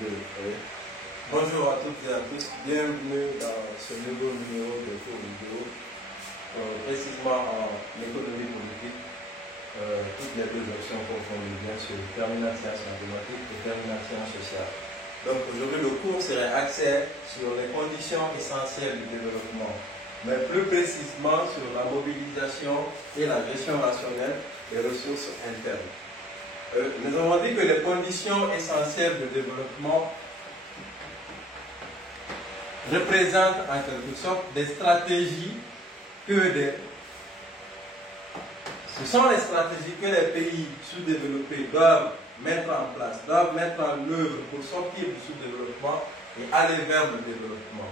2. Oui. Bonjour à toutes et à tous, bienvenue dans ce nouveau numéro de cours vidéo, précisément en économie politique, toutes les deux options confondues, bien sûr, terminale sciences mathématiques et terminale sciences sociales. Donc aujourd'hui le cours serait axé sur les conditions essentielles du développement, mais plus précisément sur la mobilisation et la gestion rationnelle des ressources internes. Nous avons dit que les conditions essentielles du développement représentent en quelque sorte des stratégies ce sont les stratégies que les pays sous-développés doivent mettre en place, doivent mettre en œuvre pour sortir du sous-développement et aller vers le développement.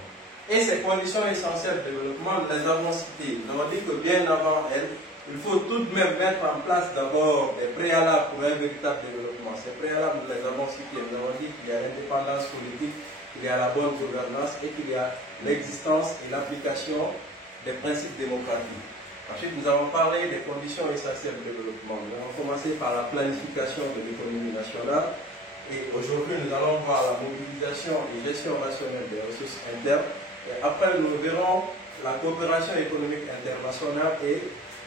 Et ces conditions essentielles du développement, nous les avons citées. Nous avons dit que bien avant elles, il faut tout de même mettre en place d'abord des préalables pour un véritable développement. Ces préalables, nous les avons cités. Nous avons dit qu'il y a l'indépendance politique, qu'il y a la bonne gouvernance et qu'il y a l'existence et l'application des principes démocratiques. Ensuite, nous avons parlé des conditions essentielles du développement. Nous avons commencé par la planification de l'économie nationale. Et aujourd'hui, nous allons voir la mobilisation et gestion rationnelle des ressources internes. Et après, nous verrons la coopération économique internationale et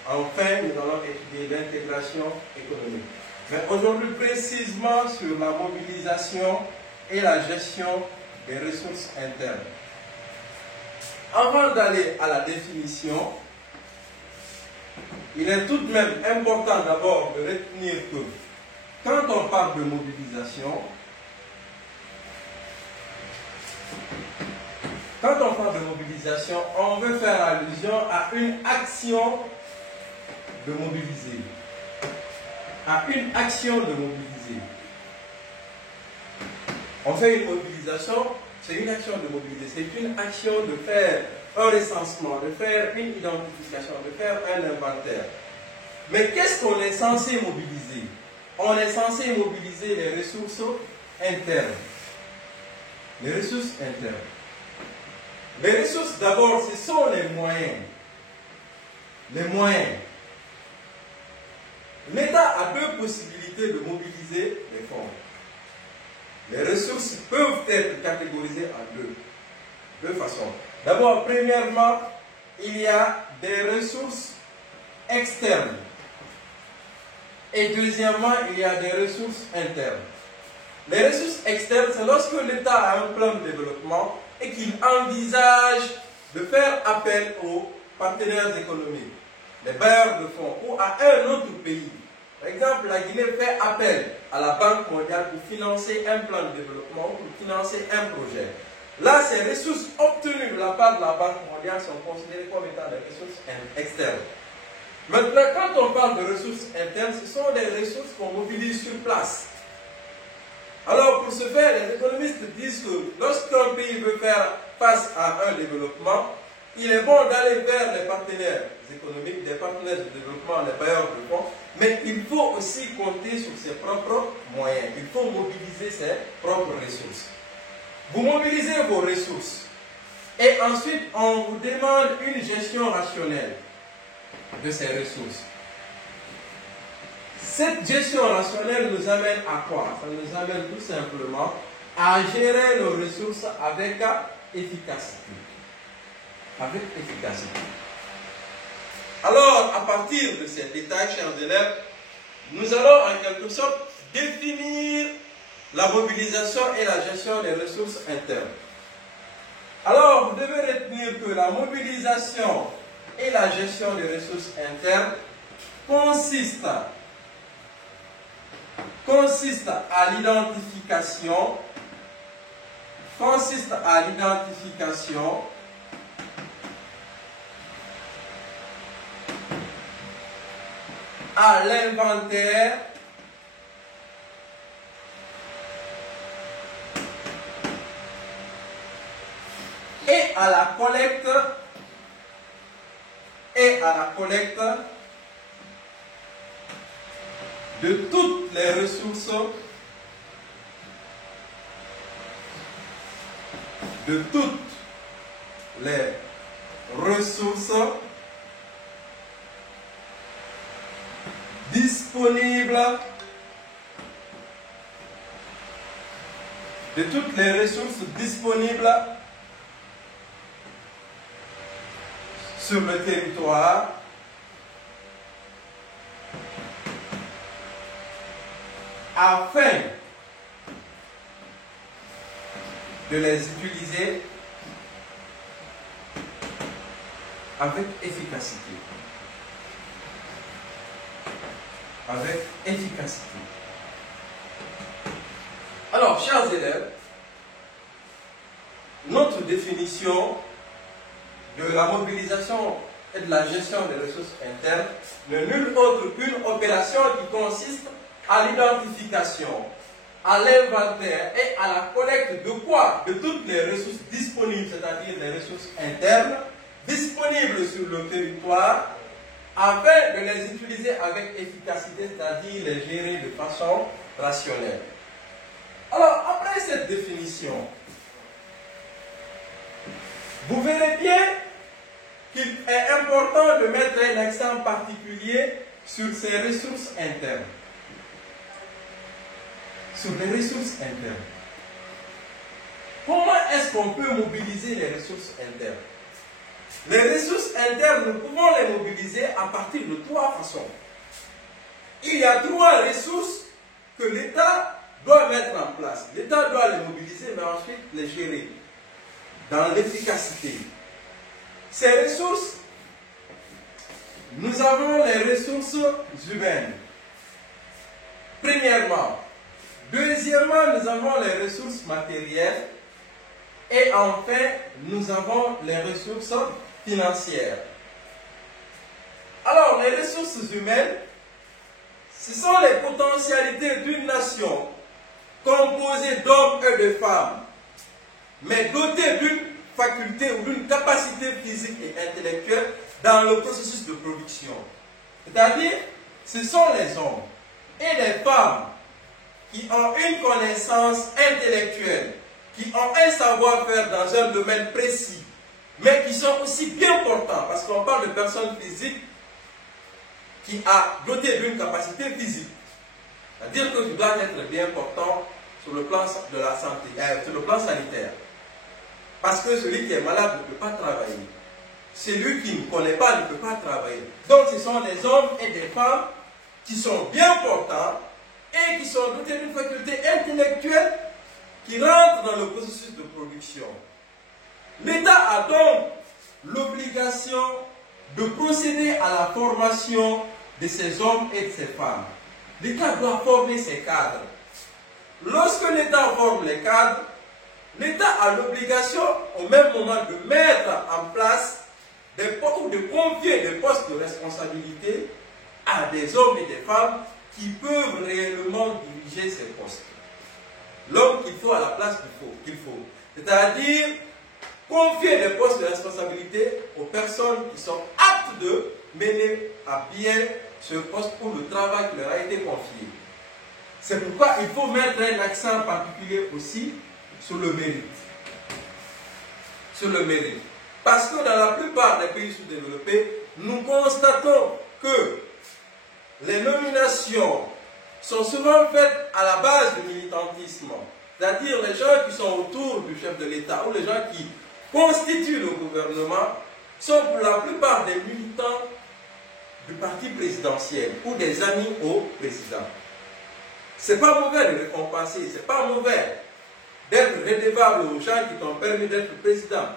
enfin, nous allons étudier l'intégration économique. Mais aujourd'hui, précisément sur la mobilisation et la gestion des ressources internes. Avant d'aller à la définition, il est tout de même important d'abord de retenir que quand on parle de mobilisation, on veut faire allusion à une action de mobiliser. On fait une mobilisation, c'est une action de mobiliser, c'est une action de faire un recensement, de faire une identification, de faire un inventaire. Mais qu'est-ce qu'on est censé mobiliser? On est censé mobiliser les ressources internes. Les ressources internes. Les ressources, d'abord, ce sont les moyens. Les moyens. L'État a deux possibilités de mobiliser les fonds. Les ressources peuvent être catégorisées en deux façons. D'abord, premièrement, il y a des ressources externes. Et deuxièmement, il y a des ressources internes. Les ressources externes, c'est lorsque l'État a un plan de développement et qu'il envisage de faire appel aux partenaires économiques, les bailleurs de fonds ou à un autre pays. Par exemple, la Guinée fait appel à la Banque mondiale pour financer un plan de développement ou pour financer un projet. Là, ces ressources obtenues de la part de la Banque mondiale sont considérées comme étant des ressources externes. Maintenant, quand on parle de ressources internes, ce sont des ressources qu'on mobilise sur place. Alors, pour ce faire, les économistes disent que lorsqu'un pays veut faire face à un développement, il est bon d'aller vers les partenaires économiques, des partenaires de développement, les bailleurs de fonds, mais il faut aussi compter sur ses propres moyens. Il faut mobiliser ses propres ressources. Vous mobilisez vos ressources et ensuite on vous demande une gestion rationnelle de ces ressources. Cette gestion rationnelle nous amène à quoi? Ça nous amène tout simplement à gérer nos ressources avec efficacité. Alors, à partir de ces détails, chers élèves, nous allons en quelque sorte définir la mobilisation et la gestion des ressources internes. Alors, vous devez retenir que la mobilisation et la gestion des ressources internes consiste à l'identification, à l'inventaire et à la collecte de toutes les ressources disponibles de toutes les ressources disponibles sur le territoire afin de les utiliser avec efficacité. Avec efficacité. Alors, chers élèves, notre définition de la mobilisation et de la gestion des ressources internes n'est nulle autre qu'une opération qui consiste à l'identification, à l'inventaire et à la collecte de quoi? De toutes les ressources disponibles, c'est-à-dire les ressources internes, disponibles sur le territoire, afin de les utiliser avec efficacité, c'est-à-dire les gérer de façon rationnelle. Alors, après cette définition, vous verrez bien qu'il est important de mettre un accent particulier sur ces ressources internes. Sur les ressources internes. Comment est-ce qu'on peut mobiliser les ressources internes? Les ressources internes, nous pouvons les mobiliser à partir de trois façons. Il y a trois ressources que l'État doit mettre en place. L'État doit les mobiliser, mais ensuite les gérer dans l'efficacité. Ces ressources, nous avons les ressources humaines. Premièrement. Deuxièmement, nous avons les ressources matérielles. Et enfin, nous avons les ressources financières. Alors, les ressources humaines, ce sont les potentialités d'une nation composée d'hommes et de femmes, mais dotée d'une faculté ou d'une capacité physique et intellectuelle dans le processus de production. C'est-à-dire, ce sont les hommes et les femmes qui ont une connaissance intellectuelle, qui ont un savoir-faire dans un domaine précis, mais qui sont aussi bien portants, parce qu'on parle de personnes physiques qui a doté d'une capacité physique. C'est-à-dire que tu dois être bien portant sur le plan de la santé, sur le plan sanitaire. Parce que celui qui est malade ne peut pas travailler. Celui qui ne connaît pas ne peut pas travailler. Donc ce sont des hommes et des femmes qui sont bien portants et qui sont dotés d'une faculté intellectuelle qui rentre dans le processus de production. L'État a donc l'obligation de procéder à la formation de ces hommes et de ces femmes. L'État doit former ces cadres. Lorsque l'État forme les cadres, l'État a l'obligation au même moment de mettre en place des postes ou de confier des postes de responsabilité à des hommes et des femmes qui peuvent réellement diriger ces postes. L'homme qu'il faut à la place qu'il faut. C'est-à-dire confier des postes de responsabilité aux personnes qui sont aptes de mener à bien ce poste ou le travail qui leur a été confié. C'est pourquoi il faut mettre un accent particulier aussi sur le mérite. Sur le mérite. Parce que dans la plupart des pays sous-développés, nous constatons que les nominations sont souvent faites à la base du militantisme. C'est-à-dire les gens qui sont autour du chef de l'État ou les gens qui constituent le gouvernement sont pour la plupart des militants du parti présidentiel ou des amis au président. C'est pas mauvais de récompenser, c'est pas mauvais d'être redevable aux gens qui t'ont permis d'être président.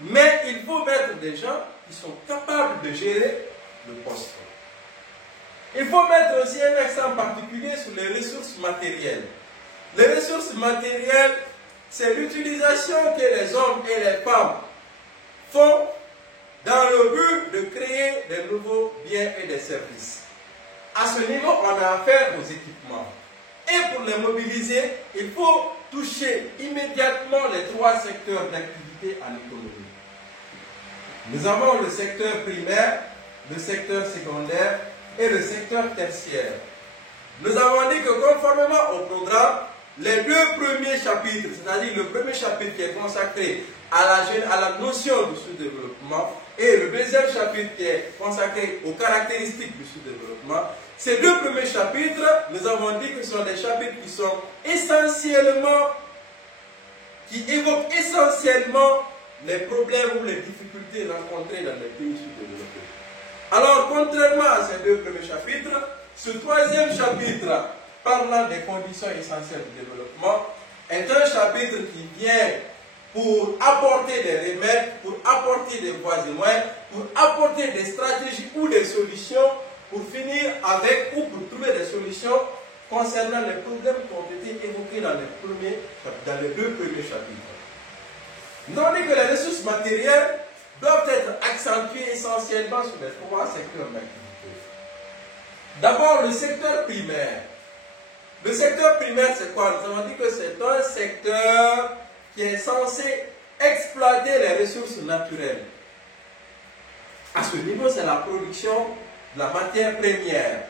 Mais il faut mettre des gens qui sont capables de gérer le poste. Il faut mettre aussi un accent particulier sur les ressources matérielles. Les ressources matérielles, c'est l'utilisation que les hommes et les femmes font dans le but de créer de nouveaux biens et des services. À ce niveau, on a affaire aux équipements. Et pour les mobiliser, il faut toucher immédiatement les trois secteurs d'activité à l'économie. Nous avons le secteur primaire, le secteur secondaire et le secteur tertiaire. Nous avons dit que conformément au programme, les deux premiers chapitres, c'est-à-dire le premier chapitre qui est consacré à la notion du sous-développement et le deuxième chapitre qui est consacré aux caractéristiques du sous-développement, ces deux premiers chapitres, nous avons dit que ce sont des chapitres qui sont essentiellement qui évoque essentiellement les problèmes ou les difficultés rencontrées dans les pays sous-développés. Alors, contrairement à ces deux premiers chapitres, ce troisième chapitre, parlant des conditions essentielles du développement, est un chapitre qui vient pour apporter des remèdes, pour apporter des voies et moyens, pour apporter des stratégies ou des solutions, pour finir avec ou pour trouver des solutions concernant les problèmes qui ont été évoqués dans les deux premiers chapitres. Nous avons dit que les ressources matérielles doivent être accentuées essentiellement sur les trois secteurs d'activité. D'abord, le secteur primaire. Le secteur primaire, c'est quoi? Nous avons dit que c'est un secteur qui est censé exploiter les ressources naturelles. À ce niveau, c'est la production de la matière première,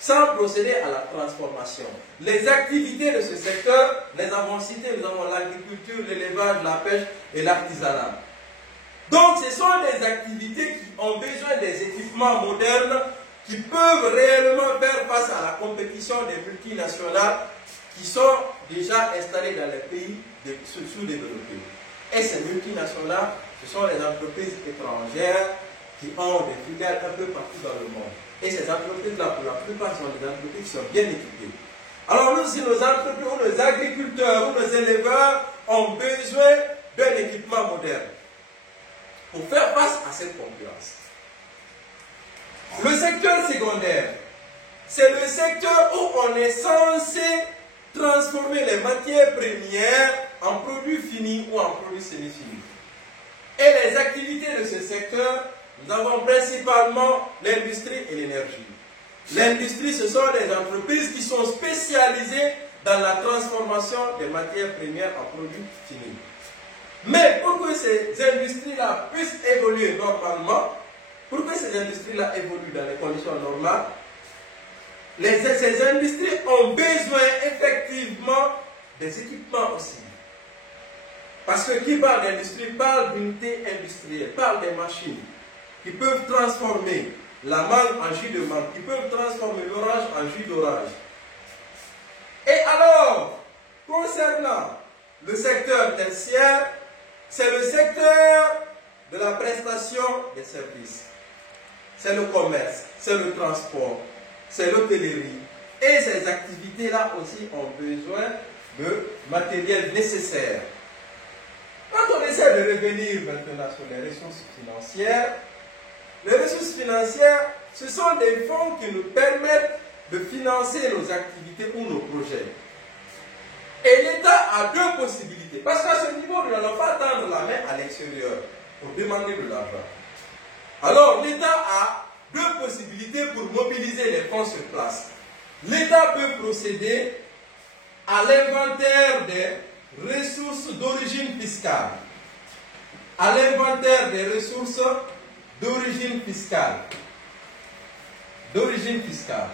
sans procéder à la transformation. Les activités de ce secteur, les avons citées, nous avons l'agriculture, l'élevage, la pêche et l'artisanat. Donc, ce sont des activités qui ont besoin des équipements modernes qui peuvent réellement faire face à la compétition des multinationales qui sont déjà installées dans les pays sous-développés. Et ces multinationales, ce sont les entreprises étrangères qui ont des filiales un peu partout dans le monde. Et ces entreprises-là, pour la plupart, sont des entreprises qui sont bien équipées. Alors nous, si nos entreprises, ou nos agriculteurs, ou nos éleveurs ont besoin d'un équipement moderne pour faire face à cette concurrence. Le secteur secondaire, c'est le secteur où on est censé transformer les matières premières en produits finis ou en produits semi-finis. Et les activités de ce secteur, nous avons principalement l'industrie et l'énergie. L'industrie, ce sont des entreprises qui sont spécialisées dans la transformation des matières premières en produits finis. Mais pour que ces industries-là puissent évoluer normalement, pour que ces industries-là évoluent dans les conditions normales, ces industries ont besoin effectivement des équipements aussi. Parce que qui parle d'industrie parle d'unité industrielle, parle des machines qui peuvent transformer la mangue en jus de mangue, qui peuvent transformer l'orange en jus d'orange. Et alors, concernant le secteur tertiaire, c'est le secteur de la prestation des services. C'est le commerce, c'est le transport, c'est l'hôtellerie. Et ces activités-là aussi ont besoin de matériel nécessaire. Quand on essaie de revenir maintenant sur les ressources financières, les ressources financières, ce sont des fonds qui nous permettent de financer nos activités ou nos projets. Et l'État a deux possibilités. Parce qu'à ce niveau, nous n'allons pas tendre la main à l'extérieur pour demander de l'argent. Alors, l'État a deux possibilités pour mobiliser les fonds sur place. L'État peut procéder à l'inventaire des ressources d'origine fiscale. À l'inventaire des ressources d'origine fiscale. D'origine fiscale.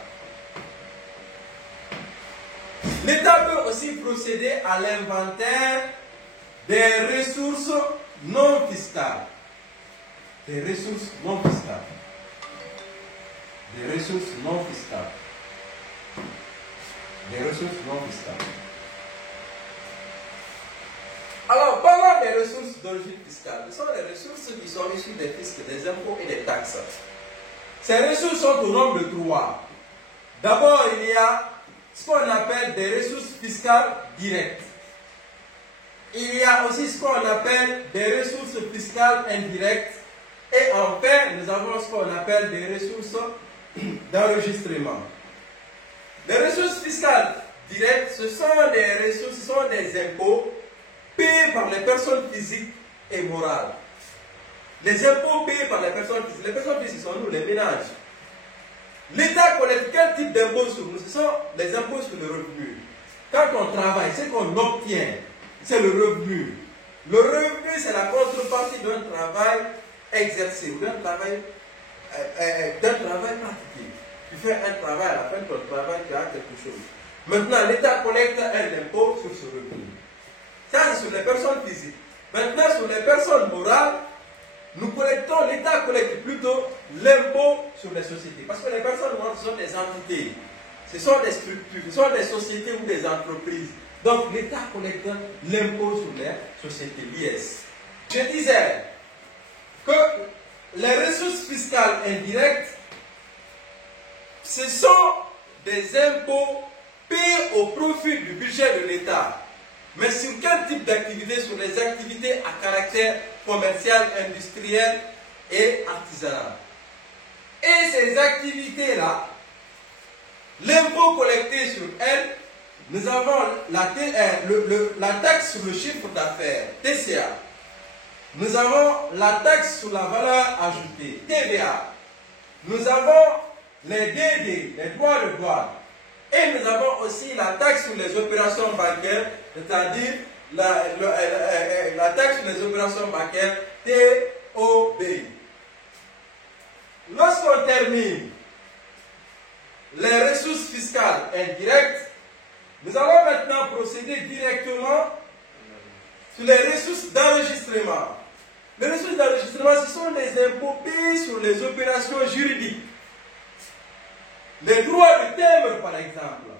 L'État peut aussi procéder à l'inventaire des ressources non fiscales. Des ressources non fiscales. Des ressources non fiscales. Des ressources non fiscales. Alors, parlant des ressources d'origine fiscale, ce sont les ressources qui sont issues des fiscs, des impôts et des taxes. Ces ressources sont au nombre de trois. D'abord, il y a ce qu'on appelle des ressources fiscales directes. Il y a aussi ce qu'on appelle des ressources fiscales indirectes. Et enfin, nous avons ce qu'on appelle des ressources d'enregistrement. Les ressources fiscales directes, ce sont des ressources, ce sont des impôts payés par les personnes physiques et morales. Les impôts payés par les personnes physiques. Les personnes physiques sont nous, les ménages. L'État collecte quel type d'impôts sur nous? Ce sont les impôts sur le revenu. Quand on travaille, ce qu'on obtient, c'est le revenu. Le revenu, c'est la contrepartie d'un travail exercé ou d'un travail pratiqué. Tu fais un travail, à la fin de ton travail, tu as quelque chose. Maintenant, l'État collecte un impôt sur ce revenu. Ça, c'est sur les personnes physiques. Maintenant, sur les personnes morales, l'État collecte plutôt l'impôt sur les sociétés. Parce que les personnes morales, ce sont des entités, ce sont des structures, ce sont des sociétés ou des entreprises Donc l'État collecte l'impôt sur les sociétés, l'IS. Je disais que les ressources fiscales indirectes, ce sont des impôts payés au profit du budget de l'État. Mais sur quel type d'activité? Sur les activités à caractère commercial, industriel et artisanal. Et ces activités-là, l'impôt collecté sur elles, nous avons la taxe sur le chiffre d'affaires, TCA. Nous avons la taxe sur la valeur ajoutée, TVA. Nous avons les DD, les droits de douane. Et nous avons aussi la taxe sur les opérations bancaires, c'est-à-dire la taxe sur les opérations bancaires, TOB. Lorsqu'on termine les ressources fiscales indirectes, nous allons maintenant procéder directement sur les ressources d'enregistrement. Les ressources d'enregistrement, ce sont les impôts payés sur les opérations juridiques. Les droits de timbre, par exemple.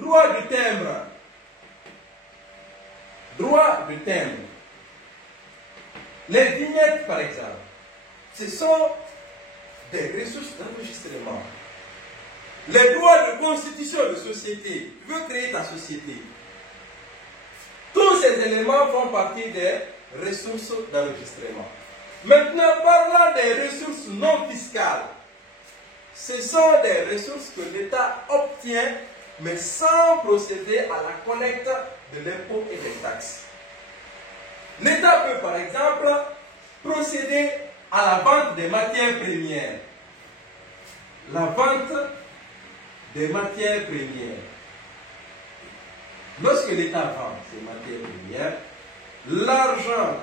Droits de timbre. Droits de timbre. Les vignettes, par exemple. Ce sont des ressources d'enregistrement. Les droits de constitution de société. Tu veux créer ta société. Tous ces éléments font partie des ressources d'enregistrement. Maintenant, parlant des ressources non fiscales, ce sont des ressources que l'État obtient, mais sans procéder à la collecte de l'impôt et des taxes. L'État peut, par exemple, procéder à la vente des matières premières. La vente des matières premières. Lorsque l'État vend ces matières premières, l'argent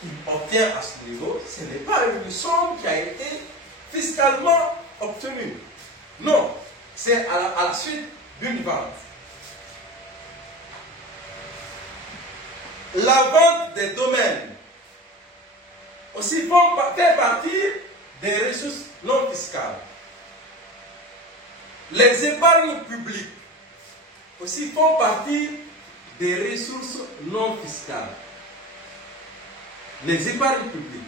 qu'il obtient à ce niveau, ce n'est pas une somme qui a été fiscalement obtenue. Non, c'est à la suite d'une vente. La vente des domaines aussi fait partie des ressources non fiscales. Les épargnes publiques aussi font partie des ressources non fiscales. Les épargnes publiques.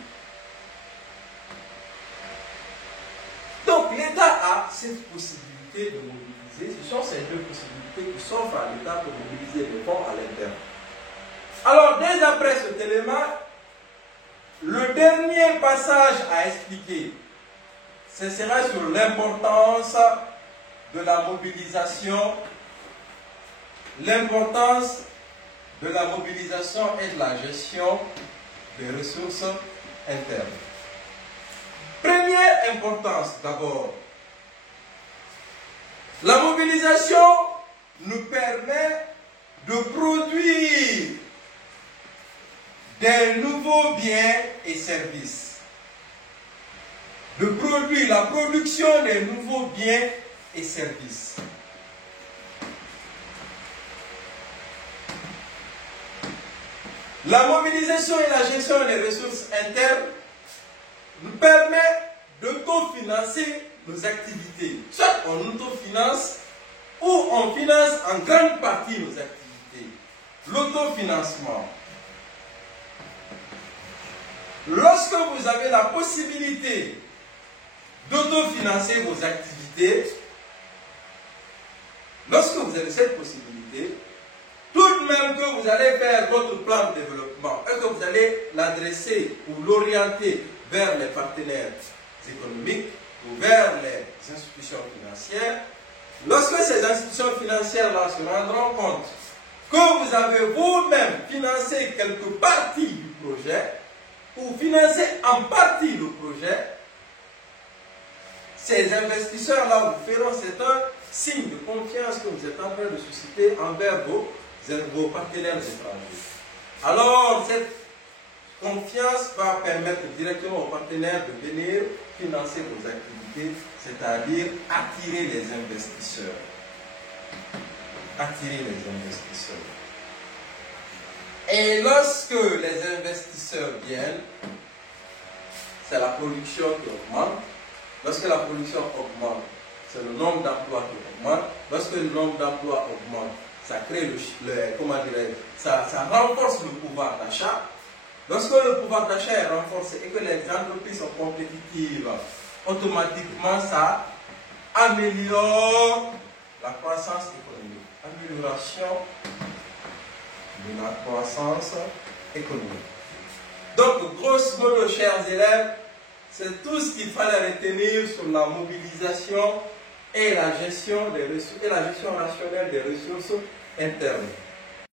Donc l'État a cette possibilité de mobiliser, ce sont ces deux possibilités qui s'offrent à l'État pour mobiliser les fonds à l'interne. Alors dès après cet élément, le dernier passage à expliquer, ce sera sur l'importance de la mobilisation, l'importance de la mobilisation et de la gestion des ressources internes. Première importance d'abord, la mobilisation nous permet de produire des nouveaux biens et services. De produire la production des nouveaux biens et services. La mobilisation et la gestion des ressources internes nous permet d'autofinancer nos activités. Soit on autofinance ou on finance en grande partie nos activités. L'autofinancement. Lorsque vous avez la possibilité d'autofinancer vos activités, lorsque vous avez cette possibilité, tout de même que vous allez faire votre plan de développement et que vous allez l'adresser ou l'orienter vers les partenaires économiques ou vers les institutions financières, lorsque ces institutions financières-là se rendront compte que vous avez vous-même financé quelque partie du projet ou financé en partie le projet, ces investisseurs-là vous feront, c'est un signe de confiance que vous êtes en train de susciter envers vos partenaires étrangers. Alors, cette confiance va permettre directement aux partenaires de venir financer vos activités, c'est-à-dire attirer les investisseurs. Attirer les investisseurs. Et lorsque les investisseurs viennent, c'est la production qui augmente. Lorsque la production augmente, c'est le nombre d'emplois qui augmente. Lorsque le nombre d'emplois augmente, ça crée ça renforce le pouvoir d'achat. Lorsque le pouvoir d'achat est renforcé et que les entreprises sont compétitives, automatiquement ça améliore la croissance économique. Amélioration de la croissance économique. Donc, grosso modo, chers élèves, c'est tout ce qu'il fallait retenir sur la mobilisation et la gestion des ressources et la gestion rationnelle des ressources internes.